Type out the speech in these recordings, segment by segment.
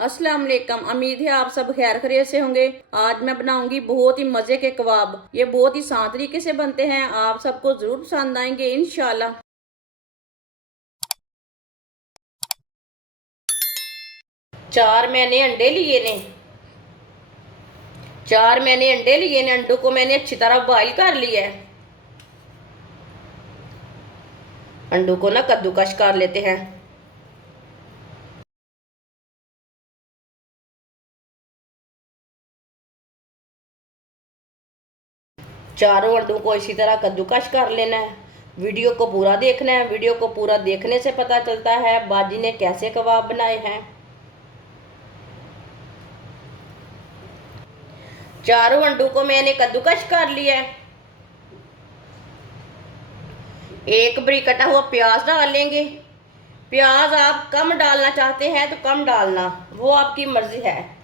अस्सलाम वालेकुम। उम्मीद है आप सब खैर खैरियत से होंगे। आज मैं बनाऊंगी बहुत ही मज़े के कबाब। ये बहुत ही आसान तरीके से बनते हैं, आप सबको ज़रूर पसंद आएंगे इंशाल्लाह। चार मैंने अंडे लिए ने। अंडों को मैंने अच्छी तरह बॉईल कर लिया है। अंडों को ना कद्दूकश कर लेते हैं। चारों अंडों को इसी तरह कद्दूकश कर लेना है। वीडियो को पूरा देखना है। वीडियो को पूरा देखने से पता चलता है बाजी ने कैसे कबाब बनाए हैं। चारों अंडों को मैंने कद्दूकश कर लिया है। एक बरीक कटा हुआ प्याज डाल लेंगे। प्याज आप कम डालना चाहते हैं तो कम डालना, वो आपकी मर्जी है।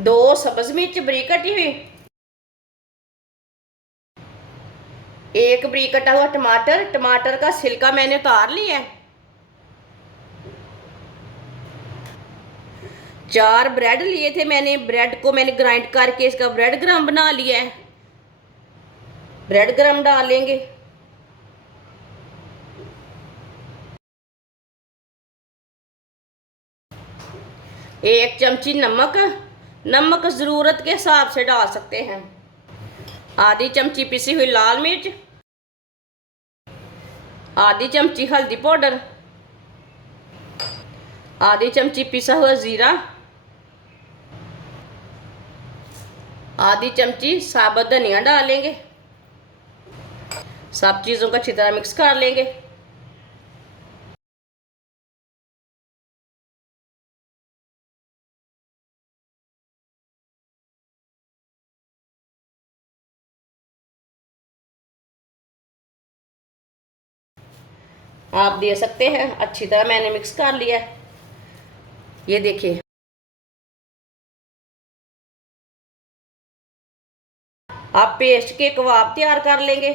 दो सब्ज मिर्च बरीक कटी हुई। एक बरीक कटा हुआ टमाटर। टमाटर का छिलका मैंने उतार लिया है। 4 ब्रेड लिए थे मैंने। ब्रेड को मैंने ग्राइंड करके इसका ब्रेड क्रम्ब बना लिया है। ब्रेड क्रम्ब डाल लेंगे। एक चमची नमक। नमक ज़रूरत के हिसाब से डाल सकते हैं। आधी चमची पिसी हुई लाल मिर्च। आधी चमची हल्दी पाउडर। आधी चमची पिसा हुआ ज़ीरा। आधी चमची साबुत धनिया डालेंगे। सब चीज़ों को अच्छी तरह मिक्स कर लेंगे। आप दे सकते हैं। अच्छी तरह मैंने मिक्स कर लिया है। ये देखिए, आप पेस्ट के कबाब तैयार कर लेंगे।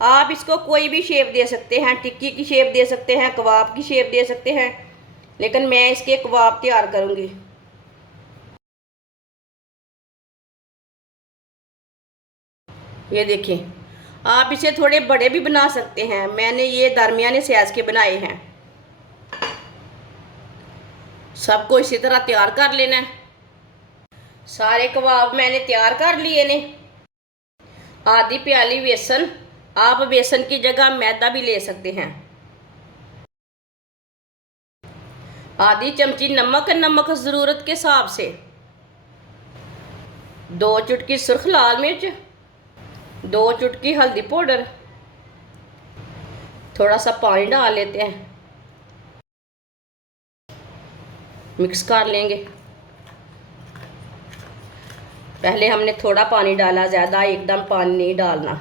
आप इसको कोई भी शेप दे सकते हैं। टिक्की की शेप दे सकते हैं, कबाब की शेप दे सकते हैं, लेकिन मैं इसके कबाब तैयार करूँगी। ये देखिए, आप इसे थोड़े बड़े भी बना सकते हैं। मैंने ये दरमियाने साइज के बनाए हैं। सबको इसी तरह तैयार कर लेना है। सारे कबाब मैंने तैयार कर लिए ने। आधी प्याली बेसन। आप बेसन की जगह मैदा भी ले सकते हैं। आधी चमची नमक। नमक ज़रूरत के हिसाब से। 2 चुटकी सुर्ख लाल मिर्च। 2 चुटकी हल्दी पाउडर। थोड़ा सा पानी डाल लेते हैं, मिक्स कर लेंगे। पहले हमने थोड़ा पानी डाला, ज़्यादा एकदम पानी नहीं डालना,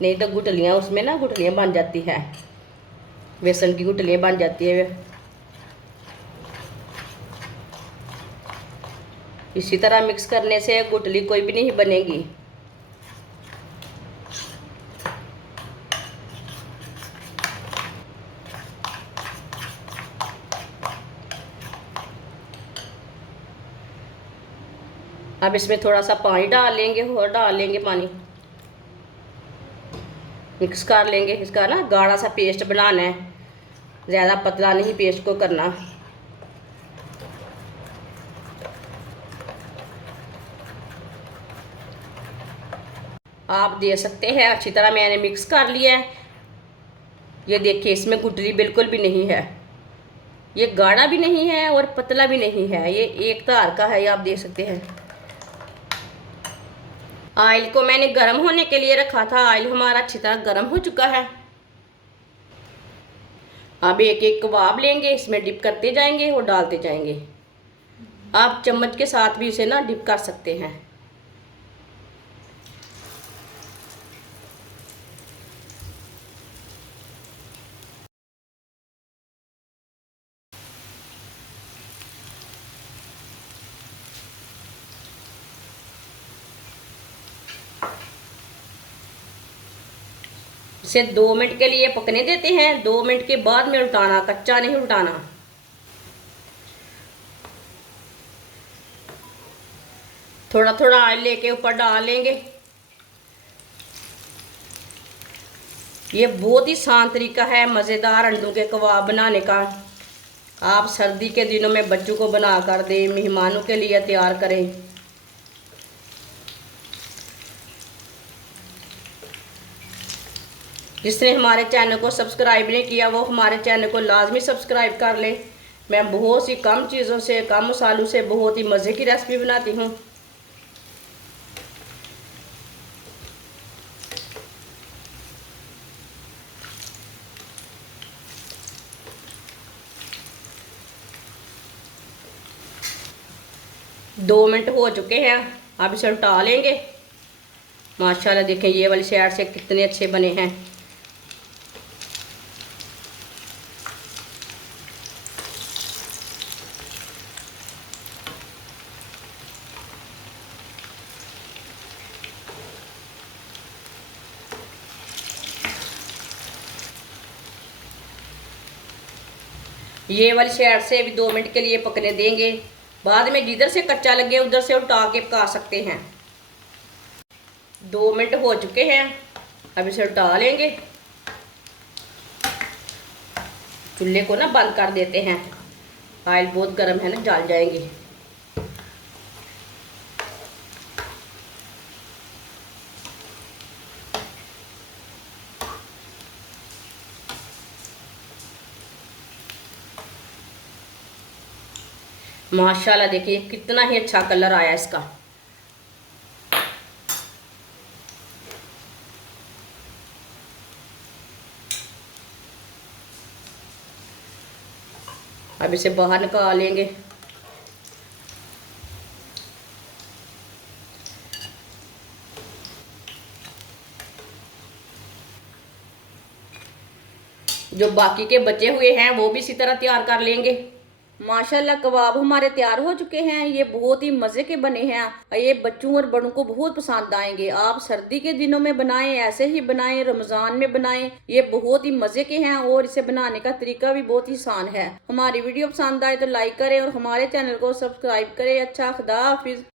नहीं तो गुठलियाँ उसमें ना गुठलियाँ बन जाती हैं, बेसन की गुठलियाँ बन जाती है। इसी तरह मिक्स करने से गुठली कोई भी नहीं बनेगी। अब इसमें थोड़ा सा पानी डाल लेंगे और डाल लेंगे पानी, मिक्स कर लेंगे। इसका ना गाढ़ा सा पेस्ट बनाना है, ज़्यादा पतला नहीं पेस्ट को करना। आप दे सकते हैं। अच्छी तरह मैंने मिक्स कर लिया है। ये देखिए, इसमें गुठली बिल्कुल भी नहीं है। ये गाढ़ा भी नहीं है और पतला भी नहीं है, ये एक तार का है, ये आप देख सकते हैं। ऑयल को मैंने गर्म होने के लिए रखा था। ऑयल हमारा अच्छी तरह गर्म हो चुका है। अब एक एक कबाब लेंगे, इसमें डिप करते जाएंगे और डालते जाएंगे। आप चम्मच के साथ भी इसे ना डिप कर सकते हैं। इसे 2 मिनट के लिए पकने देते हैं। 2 मिनट के बाद में उल्टाना, कच्चा नहीं उल्टाना। थोड़ा थोड़ा ऑयल लेके ऊपर डाल लेंगे। ये बहुत ही आसान तरीका है मज़ेदार अंडों के कबाब बनाने का। आप सर्दी के दिनों में बच्चों को बना कर दें, मेहमानों के लिए तैयार करें। जिसने हमारे चैनल को सब्सक्राइब नहीं किया वो हमारे चैनल को लाजमी सब्सक्राइब कर ले। मैं बहुत सी कम चीज़ों से, कम मसालों से बहुत ही मज़े की रेसिपी बनाती हूँ। दो मिनट हो चुके हैं, अब इसे उल्टा लेंगे। माशाल्लाह देखें ये वाली साइड से कितने अच्छे बने हैं। ये वाली साइड से भी 2 मिनट के लिए पकने देंगे। बाद में जिधर से कच्चा लगे उधर से उल्टा के पका सकते हैं। 2 मिनट हो चुके हैं, अब इसे उल्टा लेंगे। चूल्हे को ना बंद कर देते हैं, ऑयल बहुत गर्म है ना, जल जाएंगे। माशाल्लाह देखिए कितना ही अच्छा कलर आया इसका। अब इसे बाहर निकाल लेंगे। जो बाकी के बचे हुए हैं वो भी इसी तरह तैयार कर लेंगे। माशाल्लाह कबाब हमारे तैयार हो चुके हैं। ये बहुत ही मज़े के बने हैं। ये बच्चों और बड़ों को बहुत पसंद आएंगे। आप सर्दी के दिनों में बनाएं, ऐसे ही बनाएं, रमज़ान में बनाएं। ये बहुत ही मज़े के हैं और इसे बनाने का तरीका भी बहुत ही आसान है। हमारी वीडियो पसंद आए तो लाइक करें और हमारे चैनल को सब्सक्राइब करें। अच्छा, खुदा हाफिज़।